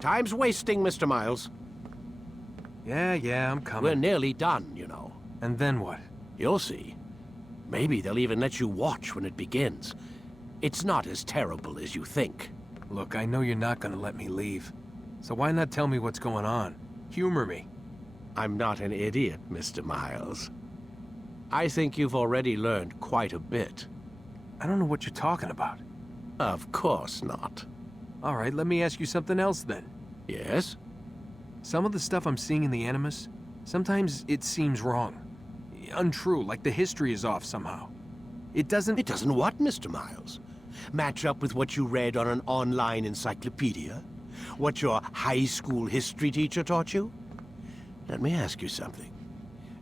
Time's wasting, Mr. Miles. Yeah, I'm coming. We're nearly done, you know. And then what? You'll see. Maybe they'll even let you watch when it begins. It's not as terrible as you think. Look, I know you're not gonna let me leave. So why not tell me what's going on? Humor me. I'm not an idiot, Mr. Miles. I think you've already learned quite a bit. I don't know what you're talking about. Of course not. All right, let me ask you something else then. Yes? Some of the stuff I'm seeing in the Animus, sometimes it seems wrong. Untrue, like the history is off somehow. It doesn't... It doesn't what, Mr. Miles? Match up with what you read on an online encyclopedia? What your high school history teacher taught you? Let me ask you something.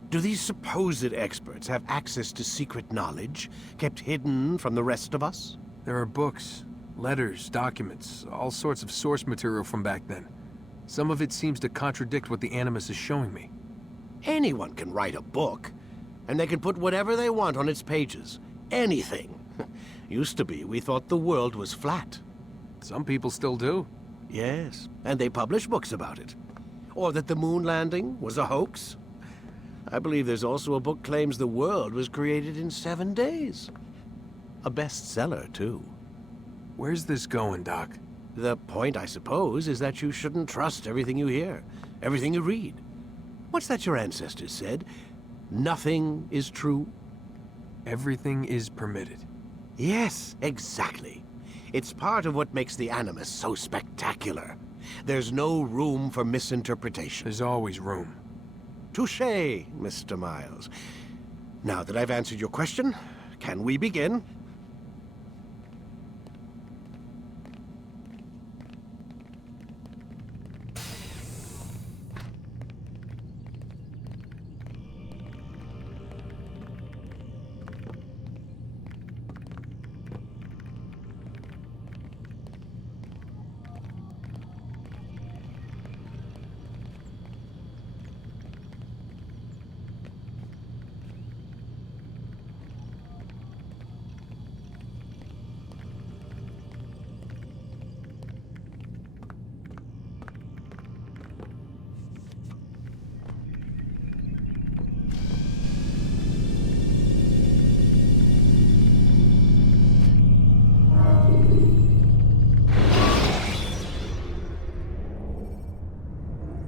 Do these supposed experts have access to secret knowledge kept hidden from the rest of us? There are books, letters, documents, all sorts of source material from back then. Some of it seems to contradict what the Animus is showing me. Anyone can write a book, and they can put whatever they want on its pages. Anything. Used to be, we thought the world was flat. Some people still do. Yes, and they publish books about it. Or that the moon landing was a hoax. I believe there's also a book claims the world was created in 7 days. A bestseller, too. Where's this going, Doc? The point, I suppose, is that you shouldn't trust everything you hear, everything you read. What's that your ancestors said? Nothing is true? Everything is permitted. Yes, exactly. It's part of what makes the Animus so spectacular. There's no room for misinterpretation. There's always room. Touché, Mr. Miles. Now that I've answered your question, can we begin?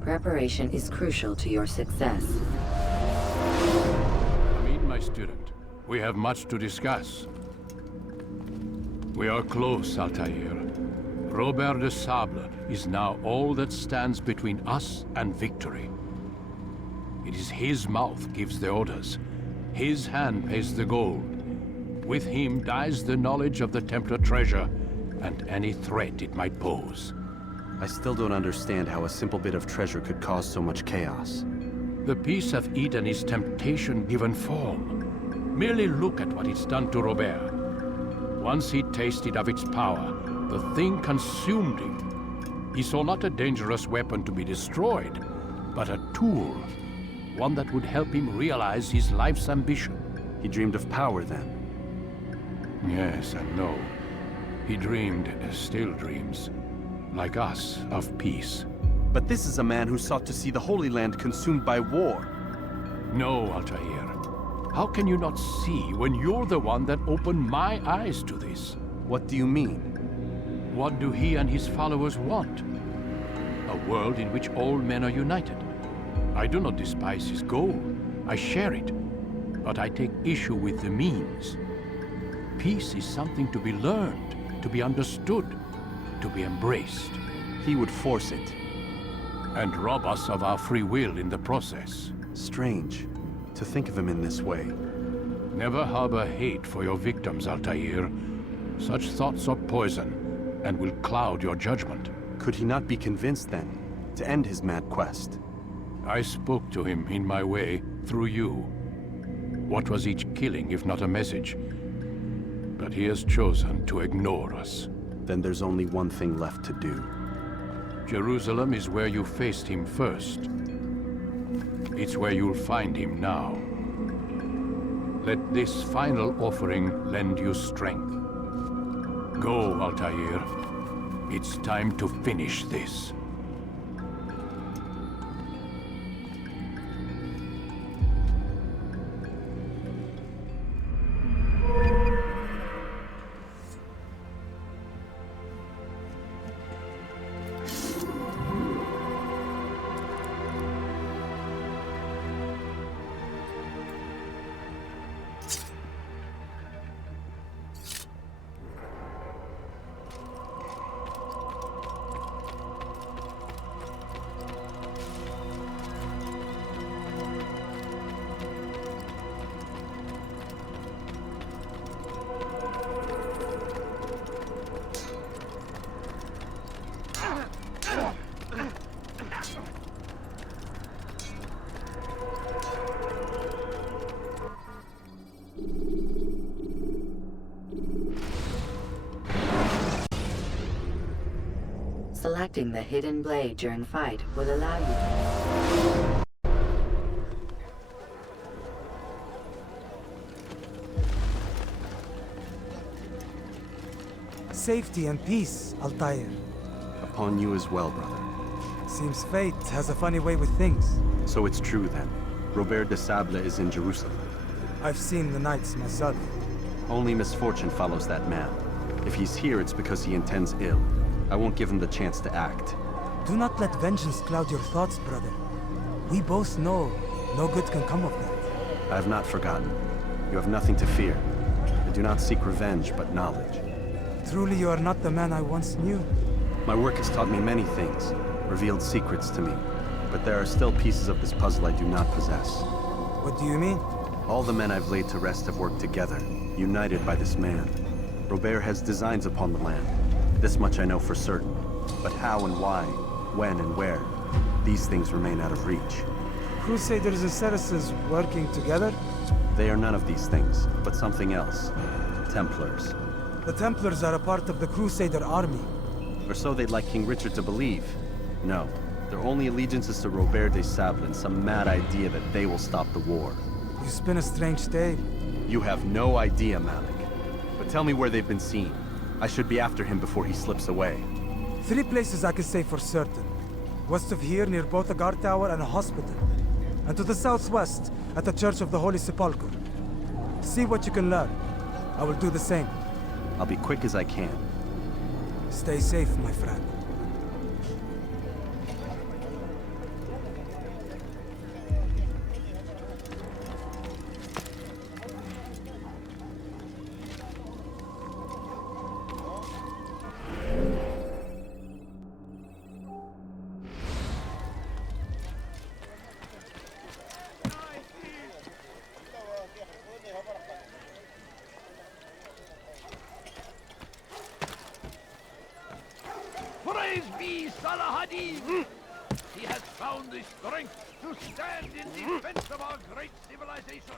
Preparation is crucial to your success. Meet my student. We have much to discuss. We are close, Altair. Robert de Sable is now all that stands between us and victory. It is his mouth gives the orders. His hand pays the gold. With him dies the knowledge of the Templar treasure and any threat it might pose. I still don't understand how a simple bit of treasure could cause so much chaos. The Peace of Eden is temptation given form. Merely look at what it's done to Robert. Once he tasted of its power, the thing consumed him. He saw not a dangerous weapon to be destroyed, but a tool. One that would help him realize his life's ambition. He dreamed of power then. Yes and no. He dreamed, still dreams. Like us, of peace. But this is a man who sought to see the Holy Land consumed by war. No, Altair. How can you not see when you're the one that opened my eyes to this? What do you mean? What do he and his followers want? A world in which all men are united. I do not despise his goal. I share it. But I take issue with the means. Peace is something to be learned, to be understood, to be embraced. He would force it. And rob us of our free will in the process. Strange, to think of him in this way. Never harbor hate for your victims, Altair. Such thoughts are poison, and will cloud your judgment. Could he not be convinced, then, to end his mad quest? I spoke to him in my way, through you. What was each killing if not a message? But he has chosen to ignore us. Then there's only one thing left to do. Jerusalem is where you faced him first. It's where you'll find him now. Let this final offering lend you strength. Go, Altair. It's time to finish this. Selecting the hidden blade during fight will allow you to... Safety and peace, Altair. Upon you as well, brother. Seems fate has a funny way with things. So it's true then. Robert de Sable is in Jerusalem. I've seen the knights myself. Only misfortune follows that man. If he's here, it's because he intends ill. I won't give him the chance to act. Do not let vengeance cloud your thoughts, brother. We both know no good can come of that. I have not forgotten. You have nothing to fear. I do not seek revenge, but knowledge. Truly you are not the man I once knew. My work has taught me many things, revealed secrets to me. But there are still pieces of this puzzle I do not possess. What do you mean? All the men I've laid to rest have worked together, united by this man. Robert has designs upon the land. This much I know for certain. But how and why, when and where, these things remain out of reach. Crusaders and Saracens working together? They are none of these things, but something else. Templars. The Templars are a part of the Crusader army. Or so they'd like King Richard to believe. No, their only allegiance is to Robert de Sable and some mad idea that they will stop the war. You spin a strange tale. You have no idea, Malik. But tell me where they've been seen. I should be after him before he slips away. 3 places I can say for certain. West of here, near both a guard tower and a hospital. And to the southwest, at the Church of the Holy Sepulchre. See what you can learn. I will do the same. I'll be quick as I can. Stay safe, my friend. Praise be Salahadin! He has found the strength to stand in defense of our great civilization.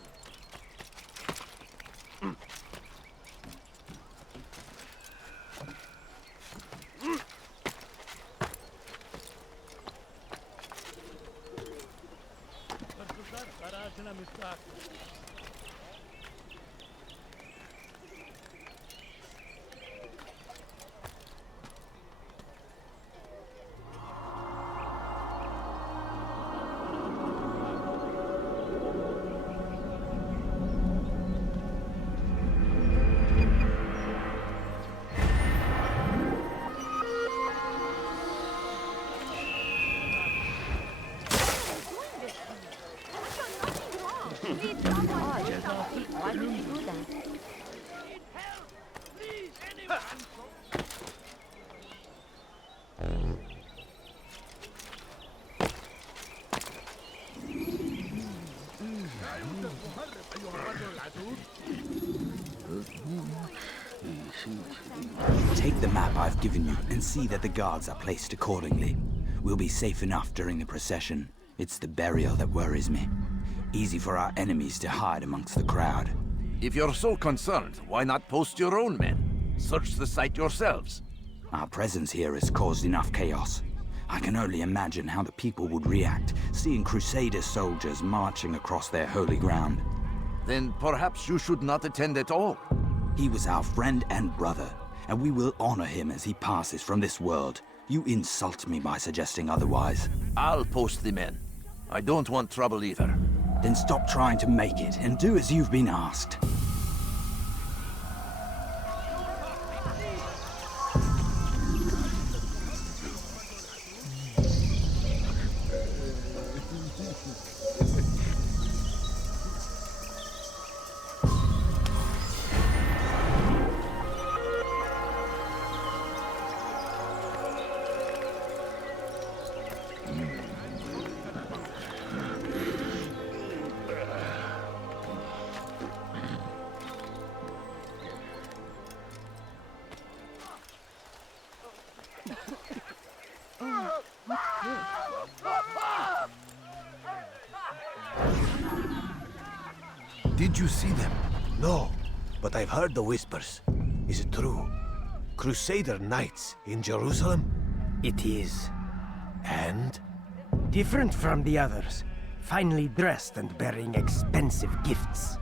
Why would you do that? Please, anyone! Take the map I've given you and see that the guards are placed accordingly. We'll be safe enough during the procession. It's the burial that worries me. Easy for our enemies to hide amongst the crowd. If you're so concerned, why not post your own men? Search the site yourselves. Our presence here has caused enough chaos. I can only imagine how the people would react, seeing Crusader soldiers marching across their holy ground. Then perhaps you should not attend at all. He was our friend and brother, and we will honor him as he passes from this world. You insult me by suggesting otherwise. I'll post the men. I don't want trouble either. Then stop trying to make it, and do as you've been asked. Did you see them? No, but I've heard the whispers. Is it true? Crusader knights in Jerusalem? It is. And? Different from the others. Finely dressed and bearing expensive gifts.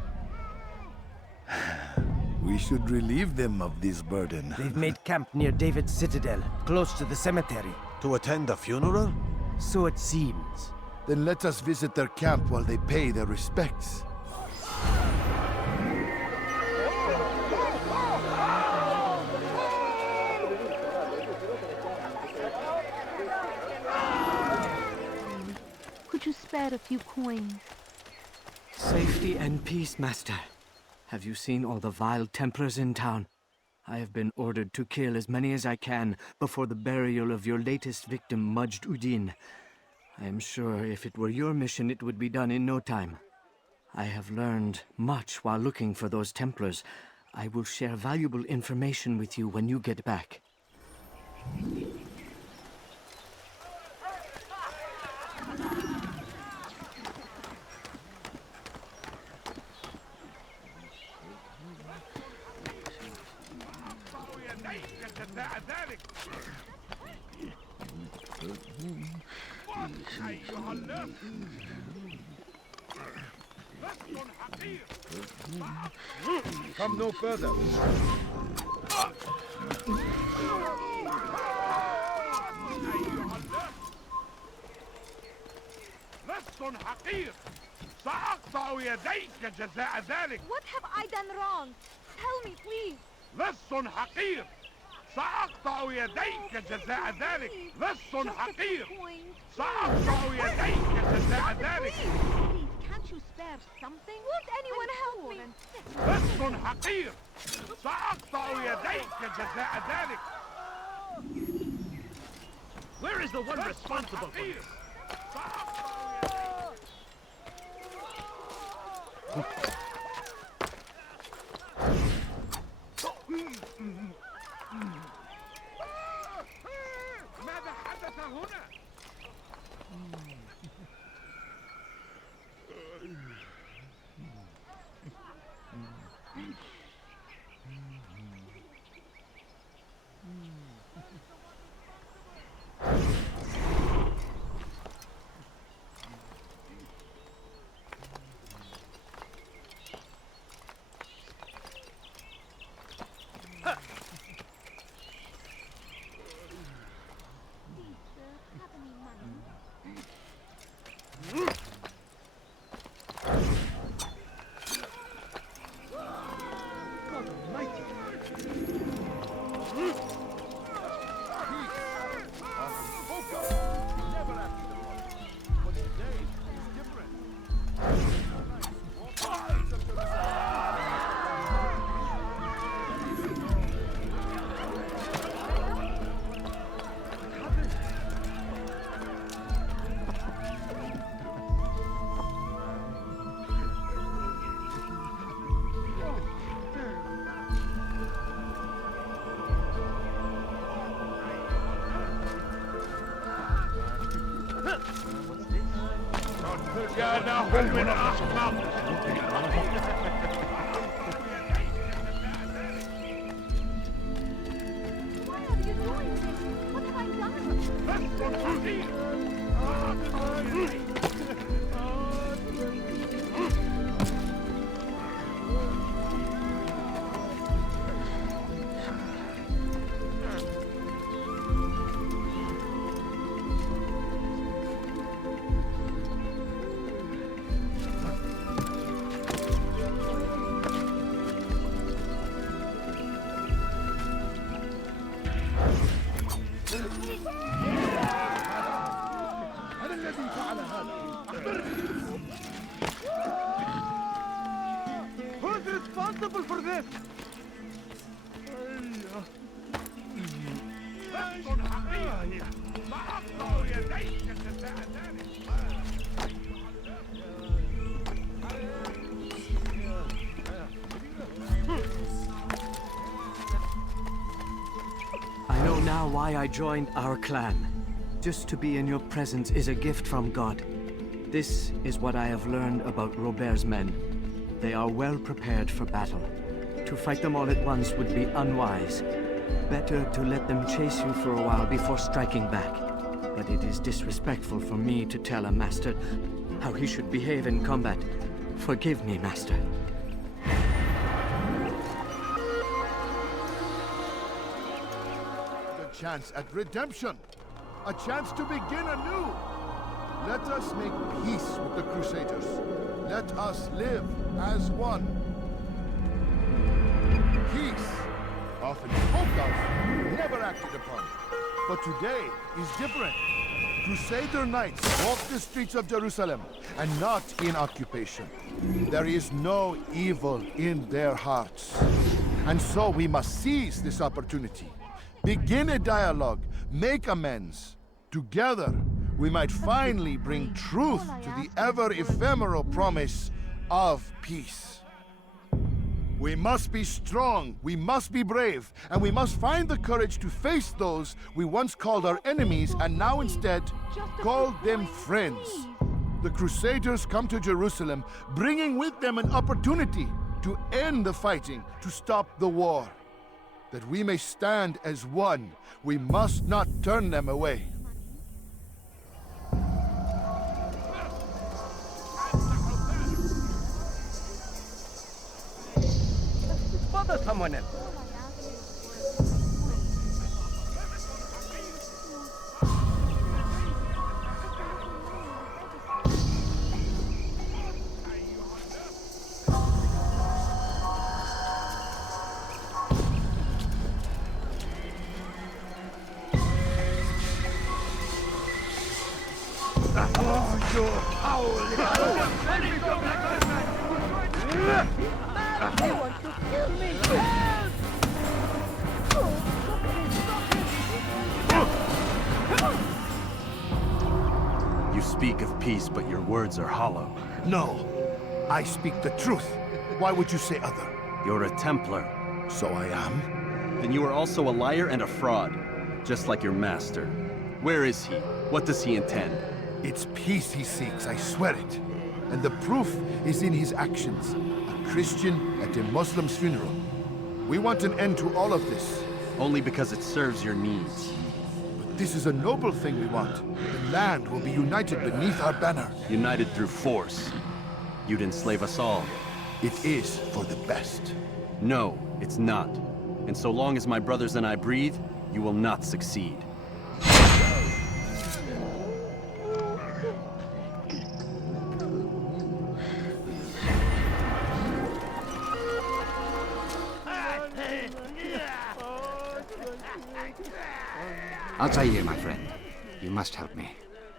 We should relieve them of this burden. They've made camp near David's citadel, close to the cemetery. To attend a funeral? So it seems. Then let us visit their camp while they pay their respects. Could you spare a few coins? Safety and peace, Master. Have you seen all the vile Templars in town? I have been ordered to kill as many as I can before the burial of your latest victim, Majd Udin. I am sure if it were your mission, it would be done in no time. I have learned much while looking for those Templars. I will share valuable information with you when you get back. Come no further. لص حقير سأقطع يديك جزاء ذلك. What have I done wrong? Tell me, please. لص حقير سأقطع يديك جزاء ذلك. لص حقير سأقطع يديك جزاء ذلك. Please, can't you spare something? Won't anyone help me? لص حقير سأقطع يديك جزاء ذلك. Where is the one responsible for this? ماذا حدث هنا؟ يا له من أحمق. Why are you doing this? What have I done? Who's responsible for this? لص حقير سأقطع يديك جزاء ذلك. I know now why I joined our clan. Just to be in your presence is a gift from God. This is what I have learned about Robert's men. They are well prepared for battle. To fight them all at once would be unwise. Better to let them chase you for a while before striking back. But it is disrespectful for me to tell a master how he should behave in combat. Forgive me, master. The chance at redemption. A chance to begin anew. Let us make peace with the Crusaders. Let us live as one. Peace, often spoke of, never acted upon. But today is different. Crusader knights walk the streets of Jerusalem, and not in occupation. There is no evil in their hearts. And so we must seize this opportunity. Begin a dialogue, make amends. Together, we might finally bring truth to the ever-ephemeral promise of peace. We must be strong, we must be brave, and we must find the courage to face those we once called our enemies and now instead call them friends. The Crusaders come to Jerusalem, bringing with them an opportunity to end the fighting, to stop the war. That we may stand as one, we must not turn them away. Bother someone else. They want to kill me! You speak of peace, but your words are hollow. No, I speak the truth. Why would you say other? You're a Templar. So I am. Then you are also a liar and a fraud, just like your master. Where is he? What does he intend? It's peace he seeks, I swear it. And the proof is in his actions. A Christian at a Muslim's funeral. We want an end to all of this. Only because it serves your needs. But this is a noble thing we want. The land will be united beneath our banner. United through force. You'd enslave us all. It is for the best. No, it's not. And so long as my brothers and I breathe, you will not succeed. Altair, my friend, you must help me.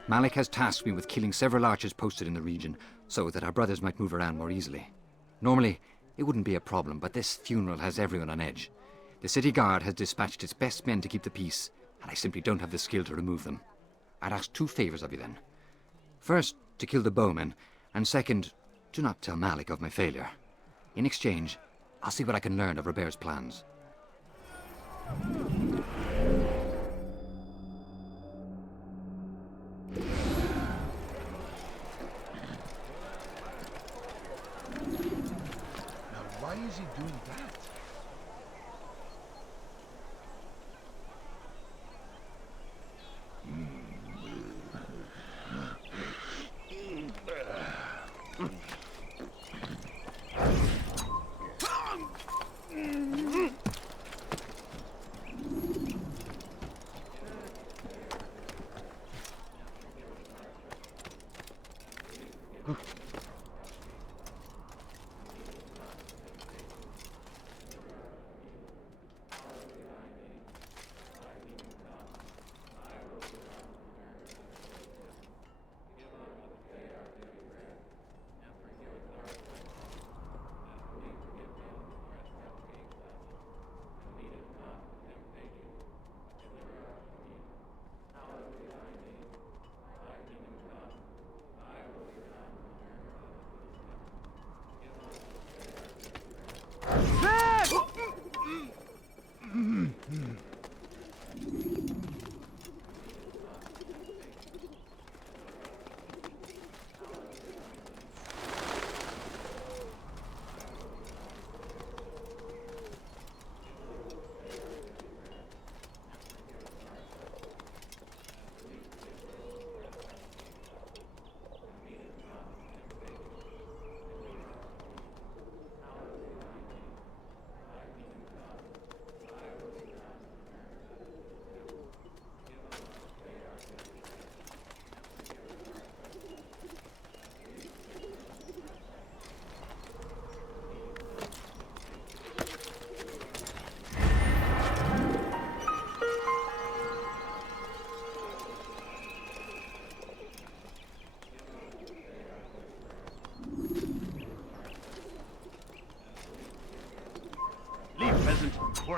Malik has tasked me with killing several archers posted in the region, so that our brothers might move around more easily. Normally, it wouldn't be a problem, but this funeral has everyone on edge. The city guard has dispatched its best men to keep the peace, and I simply don't have the skill to remove them. I'd ask 2 favors of you then. First, to kill the bowmen, and second, do not tell Malik of my failure. In exchange, I'll see what I can learn of Robert's plans. Why is he doing that?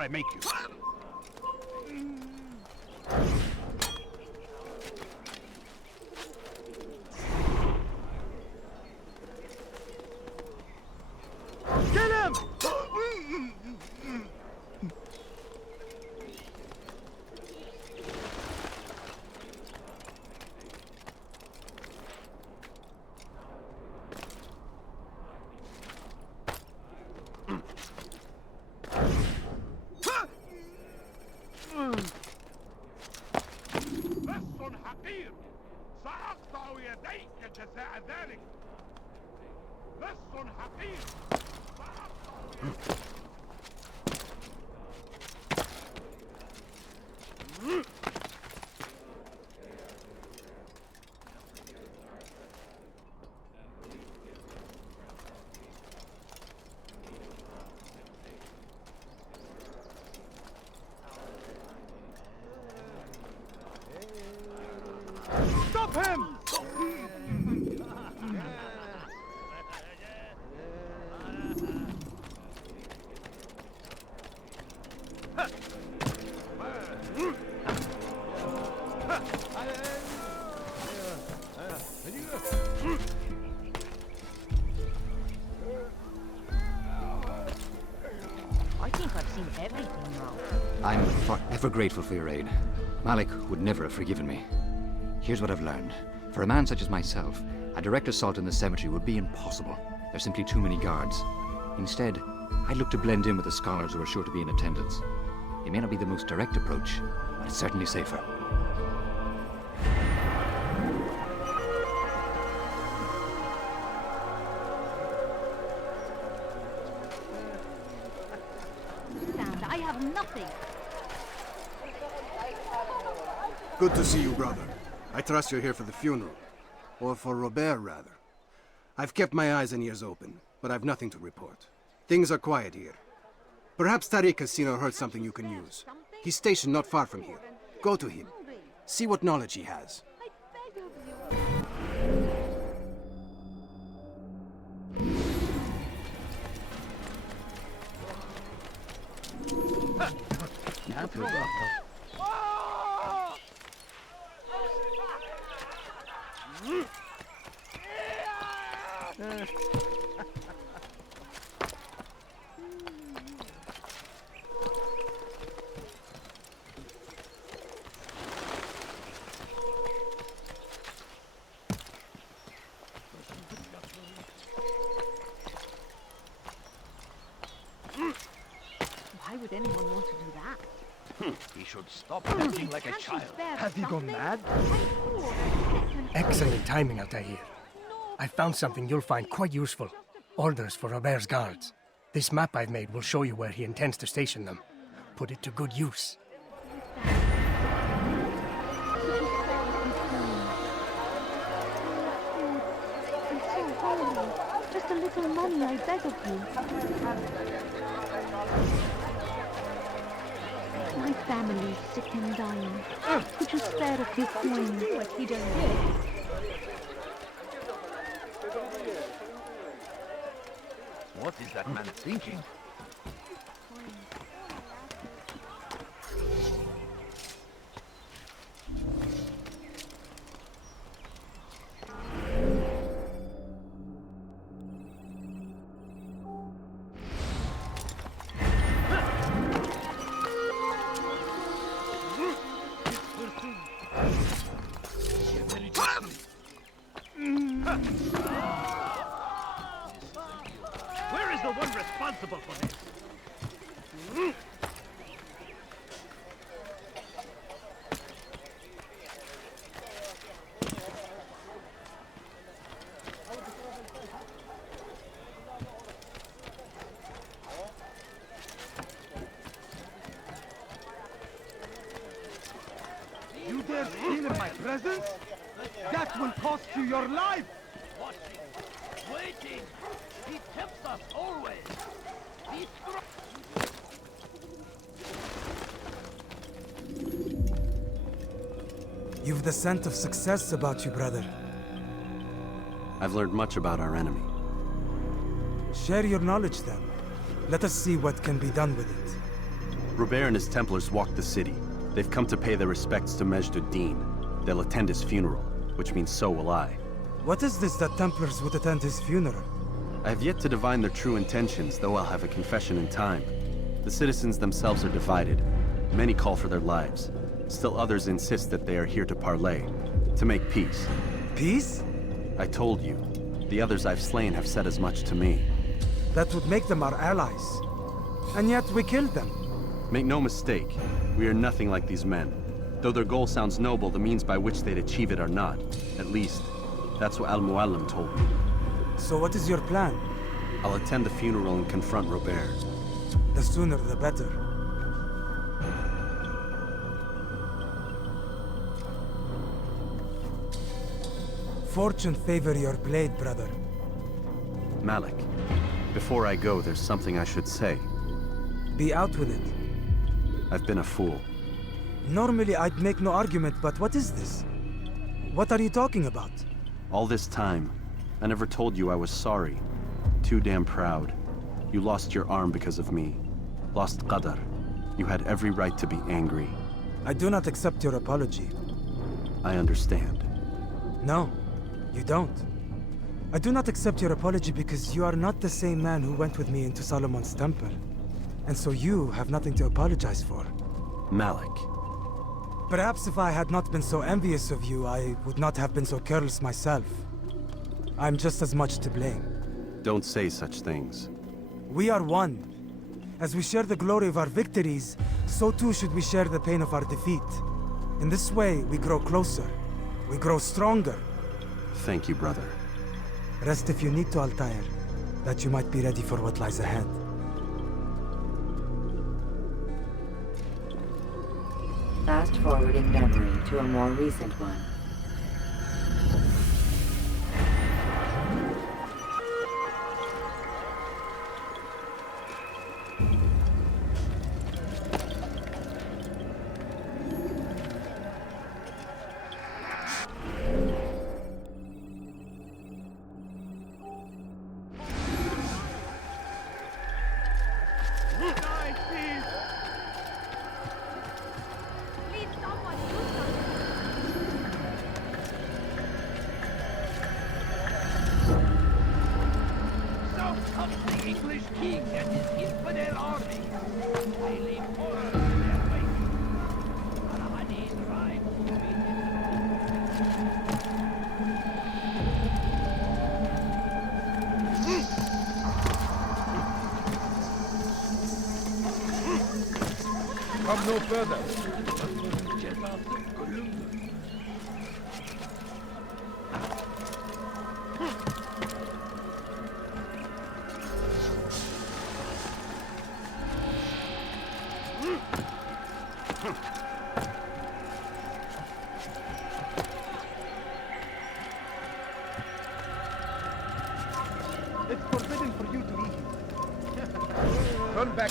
I make you. Get him! بس حقير سأقطع يديك جزاء ذلك. بس حقير سأقطع يديك. Stop him! I think I've seen everything now. I'm forever grateful for your aid. Malik would never have forgiven me. Here's what I've learned. For a man such as myself, a direct assault in the cemetery would be impossible. There's simply too many guards. Instead, I'd look to blend in with the scholars who are sure to be in attendance. It may not be the most direct approach, but it's certainly safer. Stand, I have nothing. Good to see you, brother. I trust you're here for the funeral. Or for Robert, rather. I've kept my eyes and ears open, but I've nothing to report. Things are quiet here. Perhaps Tariq has seen or heard something you can use. He's stationed not far from here. Go to him. See what knowledge he has. Why would anyone want to do that? He should stop acting like a child. Have you gone mad? Excellent timing, Altair. I found something you'll find quite useful. Orders for Robert's guards. This map I've made will show you where he intends to station them. Put it to good use. Just a little money, I beg of you. My family's sick and dying. Could you spare a few coins? What he done did. What is that man thinking? Where is the one responsible for this? You dare steal in my presence? That will cost you your life! Watching, waiting. He tempts us always. He You've the scent of success about you, brother. I've learned much about our enemy. Share your knowledge then. Let us see what can be done with it. Robert and his Templars walked the city. They've come to pay their respects to Majd-ud-Din. They'll attend his funeral, which means so will I. What is this that Templars would attend his funeral? I have yet to divine their true intentions, though I'll have a confession in time. The citizens themselves are divided. Many call for their lives. Still others insist that they are here to parley, to make peace. Peace? I told you. The others I've slain have said as much to me. That would make them our allies. And yet we killed them. Make no mistake, we are nothing like these men. Though their goal sounds noble, the means by which they'd achieve it are not. At least, that's what Al-Muallim told me. So what is your plan? I'll attend the funeral and confront Robert. The sooner the better. Fortune favor your blade, brother. Malik, before I go, there's something I should say. Be out with it. I've been a fool. Normally I'd make no argument, but what is this? What are you talking about? All this time, I never told you I was sorry. Too damn proud. You lost your arm because of me. Lost Qadar. You had every right to be angry. I do not accept your apology. I understand. No, you don't. I do not accept your apology because you are not the same man who went with me into Solomon's temple. And so you have nothing to apologize for. Malik. Perhaps if I had not been so envious of you, I would not have been so careless myself. I'm just as much to blame. Don't say such things. We are one. As we share the glory of our victories, so too should we share the pain of our defeat. In this way, we grow closer. We grow stronger. Thank you, brother. Rest if you need to, Altair, that you might be ready for what lies ahead. Fast-forwarding memory to a more recent one. English king and his infidel army. They leave horror in their wake. Al-Hadid tribe will be Come no further. It's forbidden for you to leave. Turn back.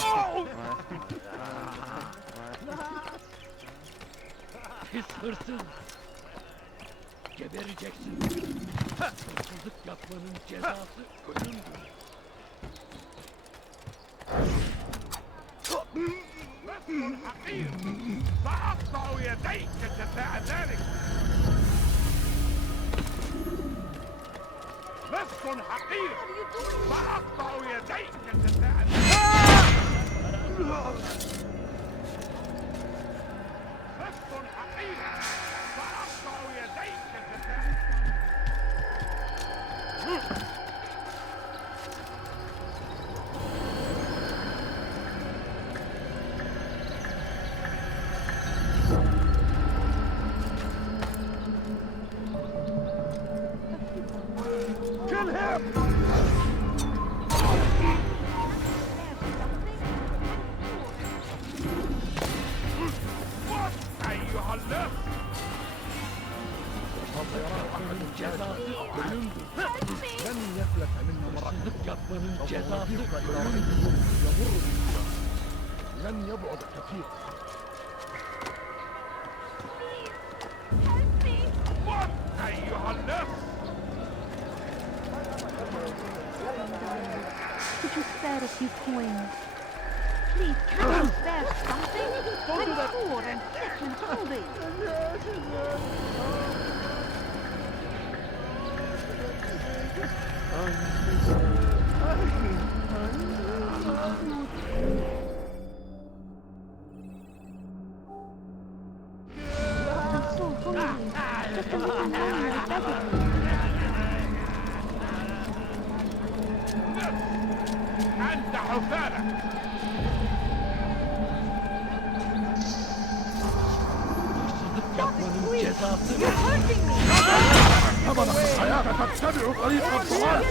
Pis hırsız. Gebereceksin. Hırsızlık yapmanın cezası ölümdür. لست حقير سأقطع يديك جزاء ذلك لست حقير سأقطع يديك جزاء ذلك لست حقير سأقطع يديك جزاء Kill him! What? أيها اللص! لن يفلت منه مرة. لن يبعد كثير. What? أيها اللص! Could you spare a few coins? Please, can you spare some? I'm poor and sick and hungry. I'm so hungry. Just a little more, I beg of you. أنت حفالة. You're hurting me! أبدا الحياة تتبع طريق الضلال.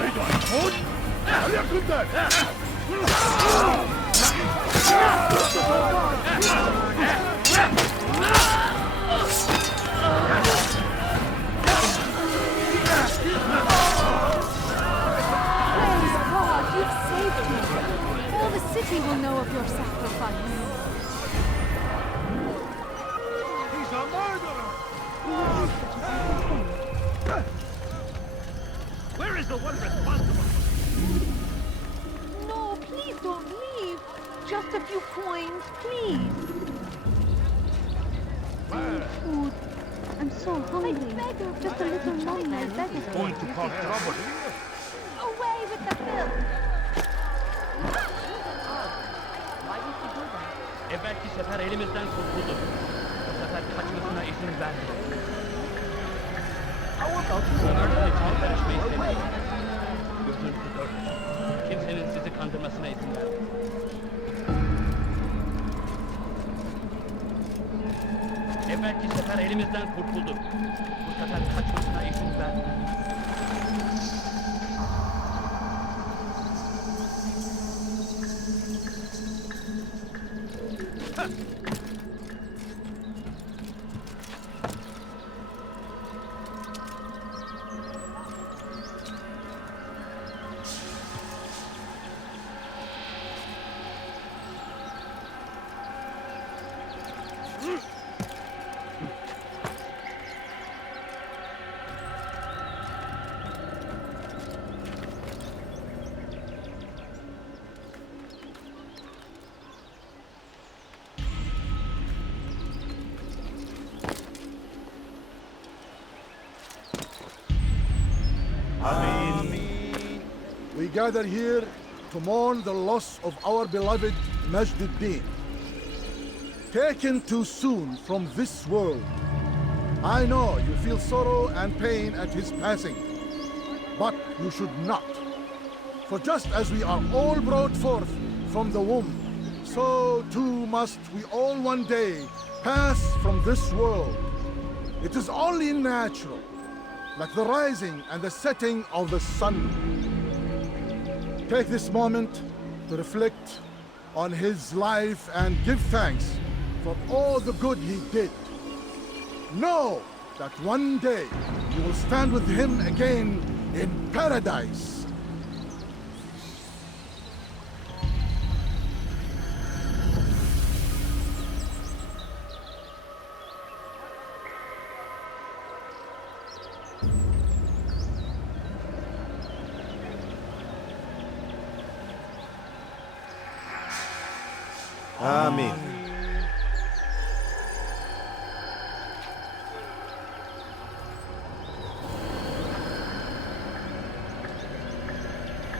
أريد أن أموت؟ هل يكن ذلك؟ Praise God, you've saved me. All the city will know of your sacrifice. He's a murderer! Where is the one responsible? No, please don't leave. Just a few coins, please. Food. I'm so hungry. I beg of just a little money, I beg of you. Going to cause trouble. Away with the bill. Why did you do that? Evvelki sefer elimizden kurtuldu. Bu sefer kaçmasına izin vermedik. Sanırsın için karışmayı istemiyorum. Gözünüzü dört. Kimsenin sizi kandırmasına izin vermeyin. Evvelki sefer elimizden kurtuldu. Bu sefer kaçmasına izin vermeyin. We gather here to mourn the loss of our beloved Majduddin. Taken too soon from this world. I know you feel sorrow and pain at his passing, but you should not. For just as we are all brought forth from the womb, so too must we all one day pass from this world. It is only natural, like the rising and the setting of the sun. Take this moment to reflect on his life and give thanks for all the good he did. Know that one day you will stand with him again in paradise. Amen.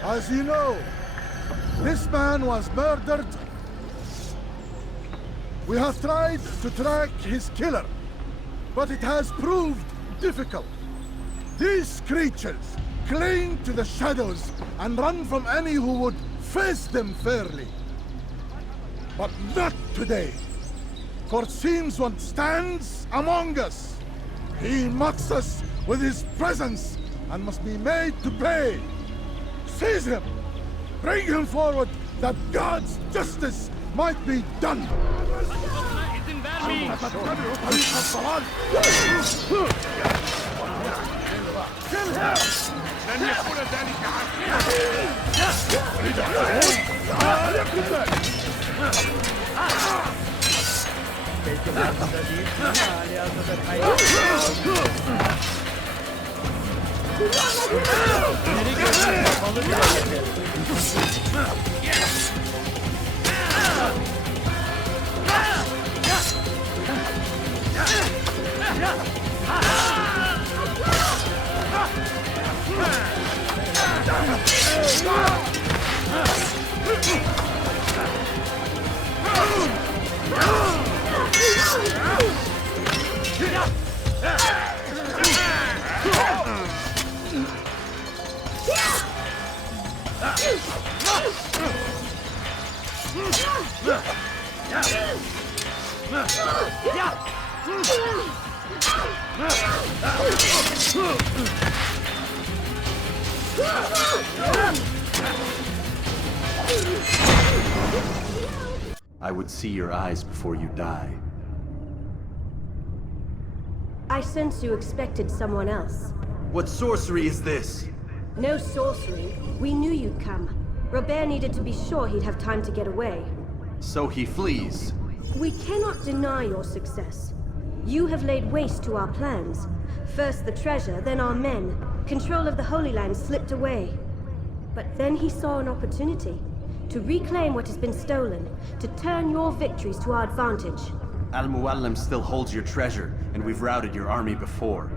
As you know, this man was murdered. We have tried to track his killer, but it has proved difficult. These creatures cling to the shadows and run from any who would face them fairly. But not today, for it seems one stands among us. He mocks us with his presence and must be made to pay. Seize him! Bring him forward that God's justice might be done! İzin vermeyin. لن يكون ذلك عسيرا. I would see your eyes before you die. I sense you expected someone else. What sorcery is this? No sorcery. We knew you'd come. Robert needed to be sure he'd have time to get away. So he flees. We cannot deny your success. You have laid waste to our plans. First the treasure, then our men. Control of the Holy Land slipped away. But then he saw an opportunity. To reclaim what has been stolen. To turn your victories to our advantage. Al-Muallim still holds your treasure, and we've routed your army before.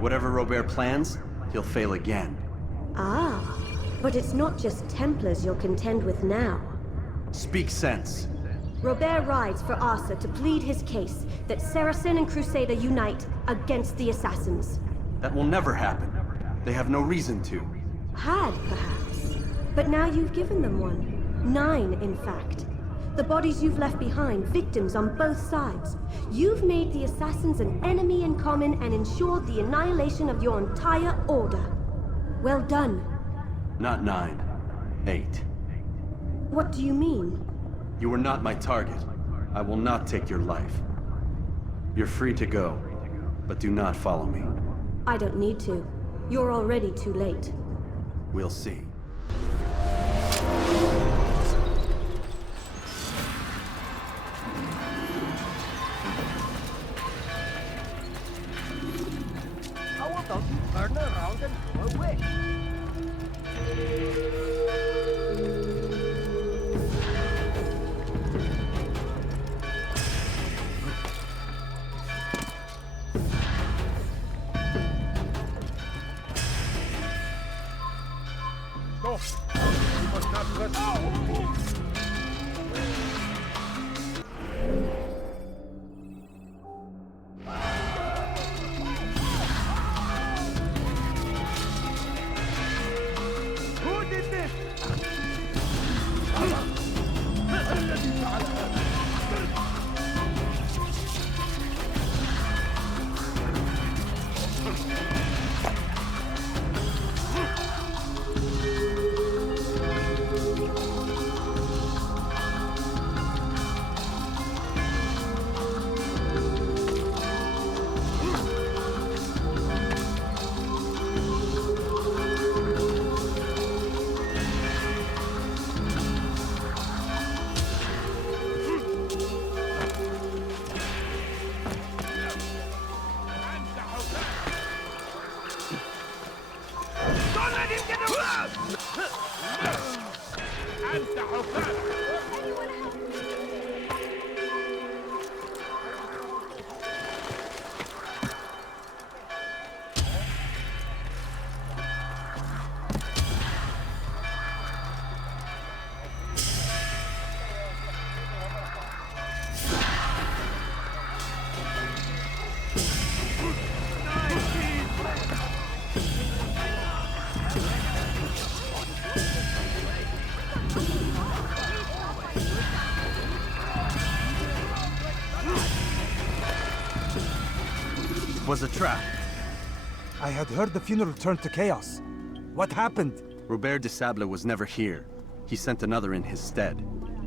Whatever Robert plans, he'll fail again. Ah, but it's not just Templars you'll contend with now. Speak sense. Robert rides for Asa to plead his case that Saracen and Crusader unite against the Assassins. That will never happen. They have no reason to. Had, perhaps. But now you've given them one. 9, in fact. The bodies you've left behind, victims on both sides. You've made the Assassins an enemy in common and ensured the annihilation of your entire order. Well done. Not 9. 8. What do you mean? You are not my target. I will not take your life. You're free to go, but do not follow me. I don't need to. You're already too late. We'll see. How about you turn around and go away? Go! You must not let... Who did this? Don't let him get away! أنت حكام! It was a trap. I had heard the funeral turned to chaos. What happened? Robert de Sable was never here. He sent another in his stead.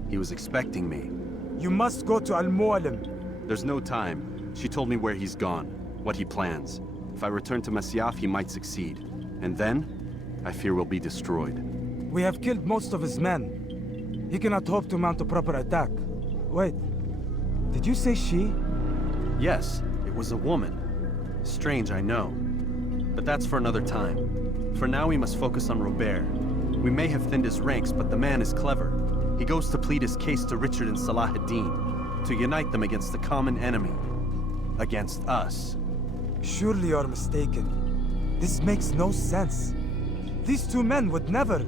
He was expecting me. You must go to Al-Muallim. There's no time. She told me where he's gone, what he plans. If I return to Masyaf, he might succeed. And then, I fear we'll be destroyed. We have killed most of his men. He cannot hope to mount a proper attack. Wait, did you say she? Yes, it was a woman. Strange, I know. But that's for another time. For now, we must focus on Robert. We may have thinned his ranks, but the man is clever. He goes to plead his case to Richard and Salah ad-Din, to unite them against the common enemy. Against us. Surely you're mistaken. This makes no sense. These two men would never...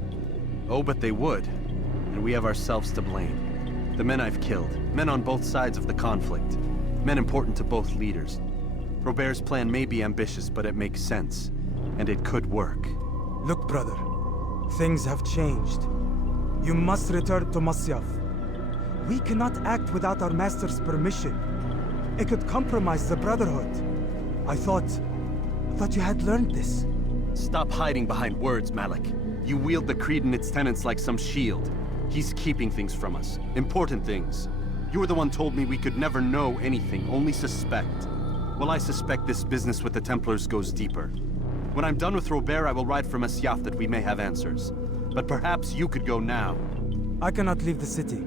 Oh, but they would. And we have ourselves to blame. The men I've killed, men on both sides of the conflict, men important to both leaders. Robert's plan may be ambitious, but it makes sense. And it could work. Look, brother. Things have changed. You must return to Masyaf. We cannot act without our master's permission. It could compromise the Brotherhood. I thought you had learned this. Stop hiding behind words, Malik. You wield the creed and its tenets like some shield. He's keeping things from us. Important things. You were the one told me we could never know anything, only suspect. Well, I suspect this business with the Templars goes deeper. When I'm done with Robert, I will ride for Masyaf that we may have answers. But perhaps you could go now. I cannot leave the city.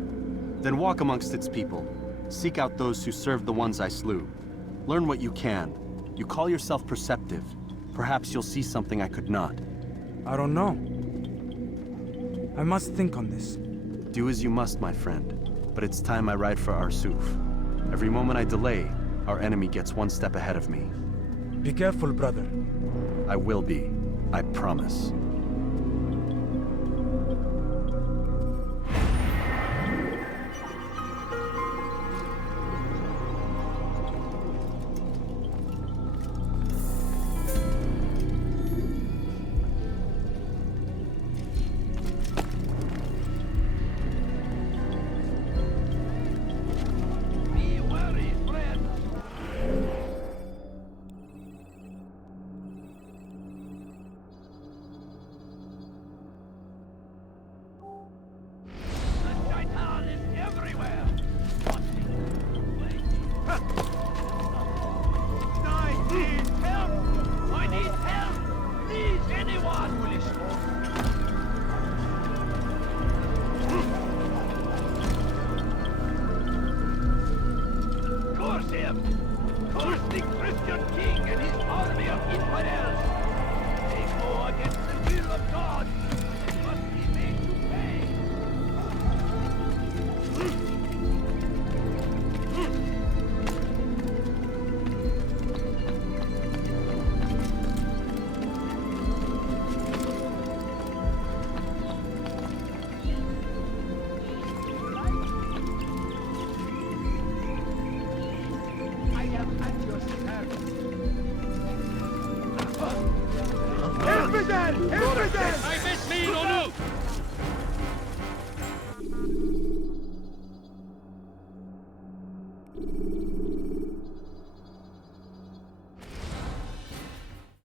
Then walk amongst its people. Seek out those who served the ones I slew. Learn what you can. You call yourself perceptive. Perhaps you'll see something I could not. I don't know. I must think on this. Do as you must, my friend. But it's time I ride for Arsuf. Every moment I delay, our enemy gets one step ahead of me. Be careful, brother. I will be. I promise. I miss me, no.